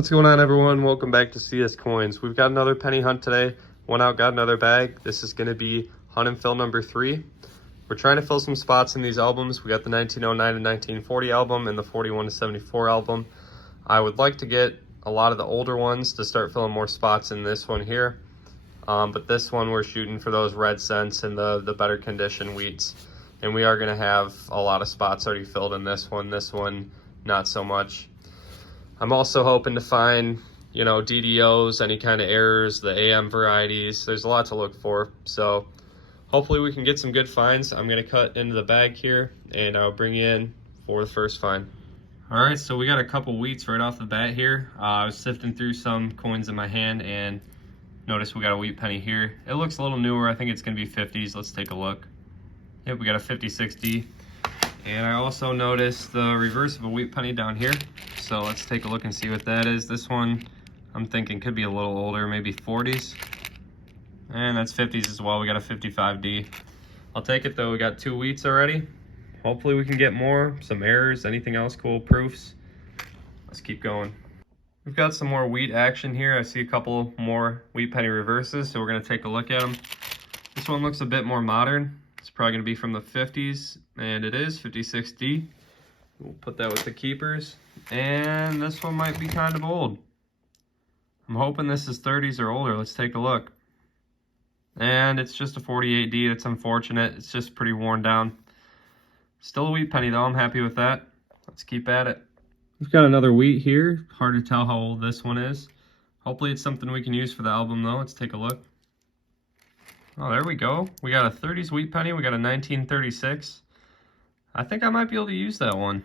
What's going on, everyone? Welcome back to CS Coins. We've got another penny hunt today. Went out, got another bag. This is going to be hunt and fill number 3. We're trying to fill some spots in these albums. We got the 1909 to 1940 album and the 41 to 74 album. I would like to get a lot of the older ones to start filling more spots in this one here. But this one we're shooting for those red cents and the better condition wheats. And we are going to have a lot of spots already filled in this one. This one, not so much. I'm also hoping to find, DDOs, any kind of errors, the AM varieties. There's a lot to look for. So hopefully we can get some good finds. I'm going to cut into the bag here and I'll bring you in for the first find. All right, so we got a couple wheats right off the bat here. I was sifting through some coins in my hand and notice we got a wheat penny here. It looks a little newer. I think it's going to be 50s. Let's take a look. Yep, we got a 56D. And I also noticed the reverse of a wheat penny down here. So let's take a look and see what that is. This one, I'm thinking could be a little older, maybe 40s. And that's 50s as well. We got a 55D. I'll take it though. We got 2 wheats already. Hopefully we can get more, some errors, anything else cool, proofs. Let's keep going. We've got some more wheat action here. I see a couple more wheat penny reverses, so we're gonna take a look at them. This one looks a bit more modern. It's probably going to be from the 50s, and it is 56D. We'll put that with the keepers. And this one might be kind of old. I'm hoping this is 30s or older. Let's take a look. And it's just a 48D. That's unfortunate. It's just pretty worn down. Still a wheat penny though. I'm happy with that. Let's keep at it. We've got another wheat here. Hard to tell how old this one is. Hopefully it's something we can use for the album though. Let's take a look. Oh, there we go. We got a 30s wheat penny. We got a 1936. I think I might be able to use that one.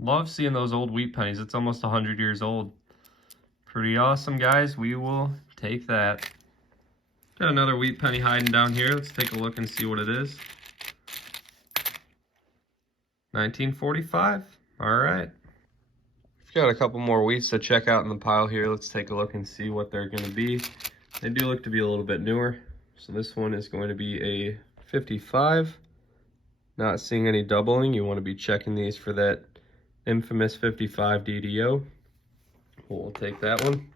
Love seeing those old wheat pennies. It's almost 100 years old. Pretty awesome, guys. We will take that. Got another wheat penny hiding down here. Let's take a look and see what it is. 1945. All right. We've got a couple more wheats to check out in the pile here. Let's take a look and see what they're going to be. They do look to be a little bit newer. So this one is going to be a 55. Not seeing any doubling. You want to be checking these for that infamous 55 DDO. We'll take that one.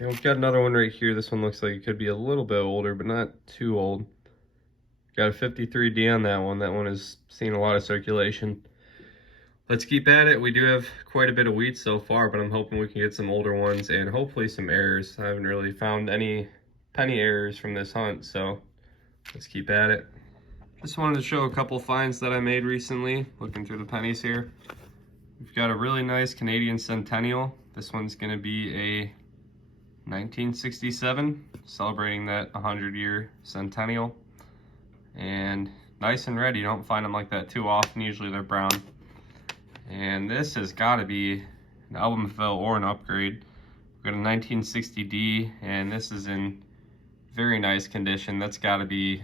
And we've got another one right here. This one looks like it could be a little bit older, but not too old. Got a 53D on that one. That one is seeing a lot of circulation. Let's keep at it. We do have quite a bit of wheat so far, but I'm hoping we can get some older ones and hopefully some errors. I haven't really found any penny errors from this hunt, so let's keep at it. Just wanted to show a couple finds that I made recently, looking through the pennies here. We've got a really nice Canadian Centennial. This one's going to be a 1967, celebrating that 100-year Centennial. And nice and red. You don't find them like that too often. Usually they're brown. And this has got to be an album fill or an upgrade. We've got a 1960D, and this is in very nice condition. That's got to be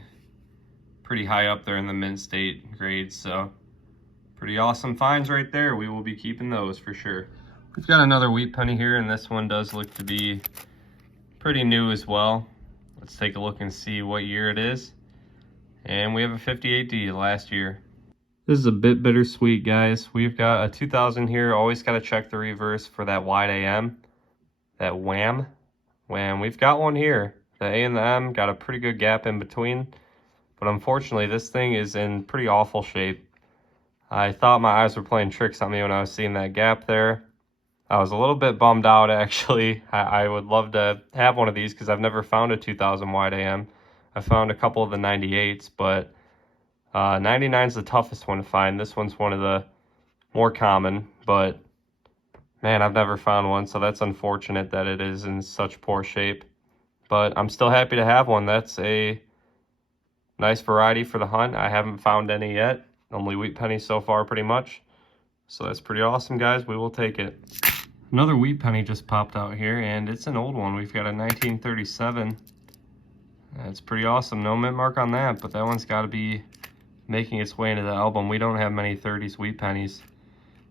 pretty high up there in the mint state grades, so pretty awesome finds right there. We will be keeping those for sure. We've got another wheat penny here, and this one does look to be pretty new as well. Let's take a look and see what year it is. And we have a 58D last year. This is a bit bittersweet, guys. We've got a 2000 here. Always got to check the reverse for that wide AM, that wham. We've got one here. The A and the M got a pretty good gap in between, but unfortunately this thing is in pretty awful shape. I thought my eyes were playing tricks on me when I was seeing that gap there. I was a little bit bummed out actually. I would love to have one of these because I've never found a 2000 wide AM. I found a couple of the 98s, but 99 is the toughest one to find. This one's one of the more common, but man, I've never found one, so that's unfortunate that it is in such poor shape. But I'm still happy to have one. That's a nice variety for the hunt. I haven't found any yet. Only wheat pennies so far pretty much. So that's pretty awesome, guys. We will take it. Another wheat penny just popped out here, and it's an old one. We've got a 1937. That's pretty awesome. No mint mark on that, but that one's got to be making its way into the album. We don't have many 30s wheat pennies.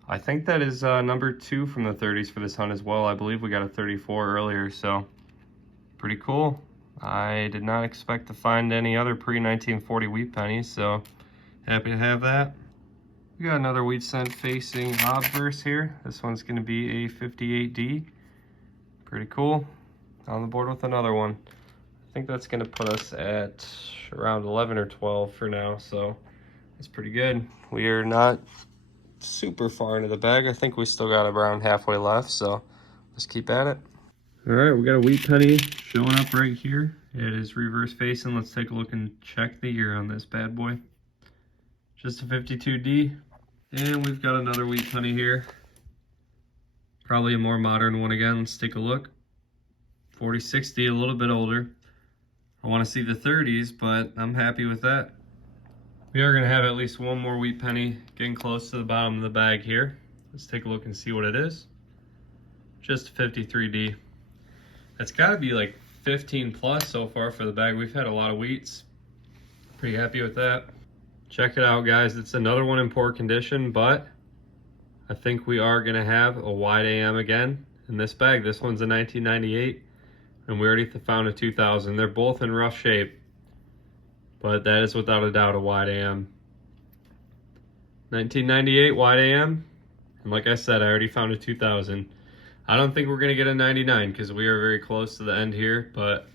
I think that is number 2 from the 30s for this hunt as well. I believe we got a 34 earlier, so pretty cool. I did not expect to find any other pre-1940 wheat pennies, so happy to have that. We got another wheat cent facing obverse here. This one's going to be a 58D. Pretty cool. On the board with another one. I think that's going to put us at around 11 or 12 for now, so that's pretty good. We are not super far into the bag. I think we still got around halfway left, so let's keep at it. All right, we got a wheat penny showing up right here. It is reverse facing. Let's take a look and check the year on this bad boy. Just a 52D. And we've got another wheat penny here. Probably a more modern one again. Let's take a look. 4060, a little bit older. I want to see the 30s, but I'm happy with that. We are going to have at least one more wheat penny getting close to the bottom of the bag here. Let's take a look and see what it is. Just a 53D. That's got to be like 15 plus so far for the bag. We've had a lot of wheats. Pretty happy with that. Check it out, guys. It's another one in poor condition, but I think we are going to have a wide AM again in this bag. This one's a 1998, and we already found a 2000. They're both in rough shape, but that is without a doubt a wide AM. 1998 wide AM, and like I said, I already found a 2000. I don't think we're going to get a 99 because we are very close to the end here, but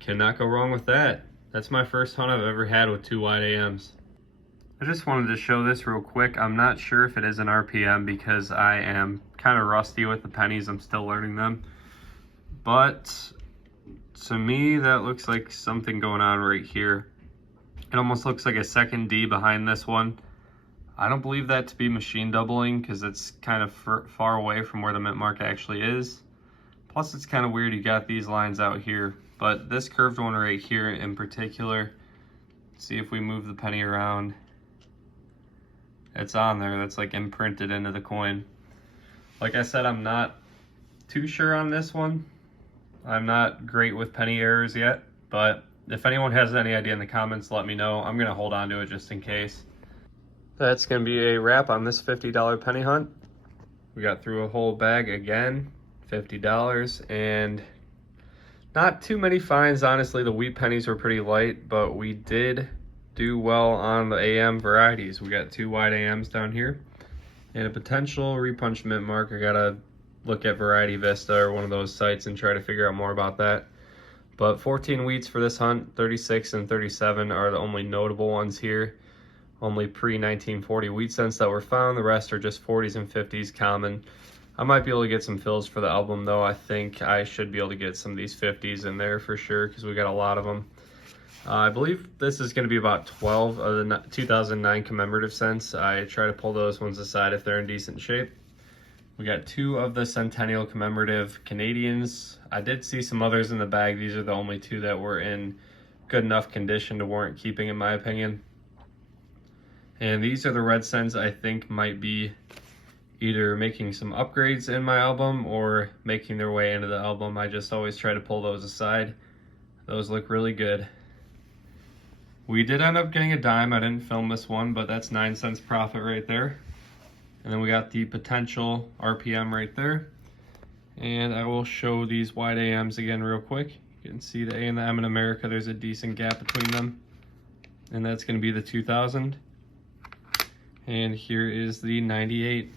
cannot go wrong with that. That's my first hunt I've ever had with 2 wide AMs. I just wanted to show this real quick. I'm not sure if it is an RPM because I am kind of rusty with the pennies. I'm still learning them. But to me, that looks like something going on right here. It almost looks like a second D behind this one. I don't believe that to be machine doubling because it's kind of far away from where the mint mark actually is. Plus, it's kind of weird you got these lines out here. But this curved one right here in particular, see if we move the penny around. It's on there. That's like imprinted into the coin. Like I said, I'm not too sure on this one. I'm not great with penny errors yet, but if anyone has any idea in the comments, let me know. I'm gonna hold on to it just in case. That's gonna be a wrap on this $50 penny hunt. We got through a whole bag again, $50, and not too many finds. Honestly, the wheat pennies were pretty light, but we did do well on the AM varieties. We got 2 wide AMs down here and a potential repunch mint mark. I gotta look at Variety Vista or one of those sites and try to figure out more about that. But 14 wheats for this hunt. 36 and 37 are the only notable ones here. Only pre-1940 wheat cents that were found. The rest are just 40s and 50s common. I might be able to get some fills for the album though. I think I should be able to get some of these 50s in there for sure because we got a lot of them. I believe this is going to be about 12 of the 2009 commemorative cents. I try to pull those ones aside if they're in decent shape. We got 2 of the Centennial commemorative Canadians. I did see some others in the bag. These are the only 2 that were in good enough condition to warrant keeping in my opinion. And these are the red cents I think might be either making some upgrades in my album or making their way into the album. I just always try to pull those aside. Those look really good. We did end up getting a dime. I didn't film this one, but that's 9 cents profit right there. And then we got the potential RPM right there. And I will show these wide AMs again real quick. You can see the A and the M in America. There's a decent gap between them. And that's going to be the 2000. And here is the 98.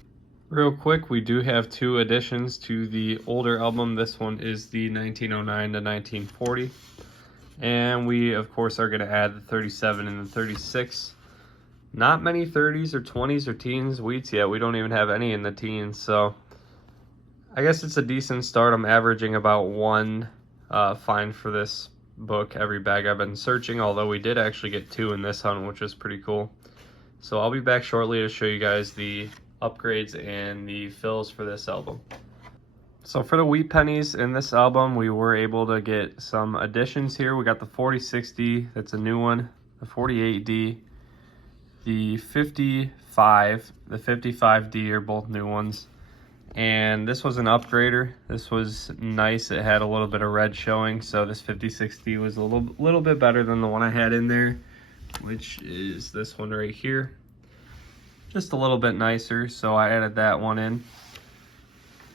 Real quick, we do have 2 additions to the older album. This one is the 1909 to 1940. And we, of course, are going to add the 37 and the 36. Not many 30s or 20s or teens wheats yet. We don't even have any in the teens. So I guess it's a decent start. I'm averaging about 1 find for this book every bag I've been searching. Although we did actually get 2 in this hunt, which is pretty cool. So I'll be back shortly to show you guys the upgrades and the fills for this album. So for the wheat pennies in this album, we were able to get some additions here. We got the 4060, that's a new one, the 48D, the 55, the 55D are both new ones. And this was an upgrader. This was nice. It had a little bit of red showing, so this 5060 was a little bit better than the one I had in there, which is this one right here. Just a little bit nicer, so I added that one in.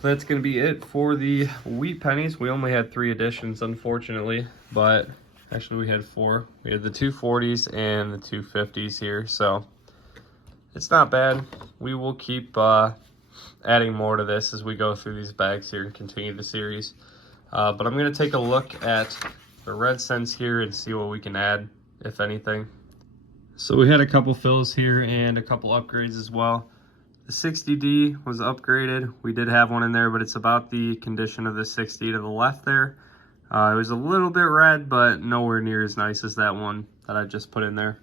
That's going to be it for the wheat pennies. We only had 3 additions, unfortunately, but actually we had 4. We had the 240s and the 250s here, so it's not bad. We will keep adding more to this as we go through these bags here and continue the series. But I'm going to take a look at the red cents here and see what we can add, if anything. So we had a couple fills here and a couple upgrades as well. The 60D was upgraded. We did have one in there, but it's about the condition of the 60 to the left there. It was a little bit red, but nowhere near as nice as that one that I just put in there.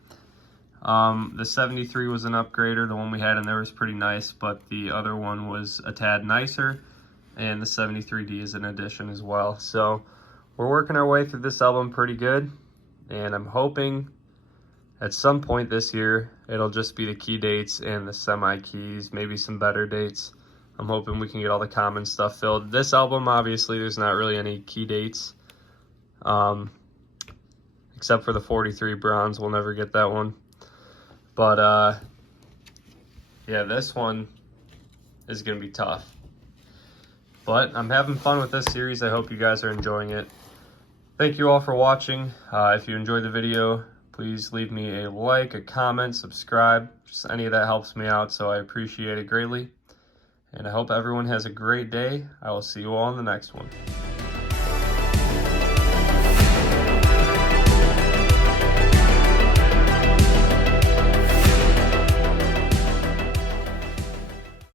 The 73 was an upgrader. The one we had in there was pretty nice, but the other one was a tad nicer. And the 73D is an addition as well. So we're working our way through this album pretty good. And I'm hoping at some point this year, it'll just be the key dates and the semi-keys, maybe some better dates. I'm hoping we can get all the common stuff filled. This album, obviously, there's not really any key dates. Except for the 43 bronze, we'll never get that one. But, yeah, this one is going to be tough. But I'm having fun with this series. I hope you guys are enjoying it. Thank you all for watching. If you enjoyed the video, please leave me a like, a comment, subscribe. Just any of that helps me out, so I appreciate it greatly. And I hope everyone has a great day. I will see you all in the next one.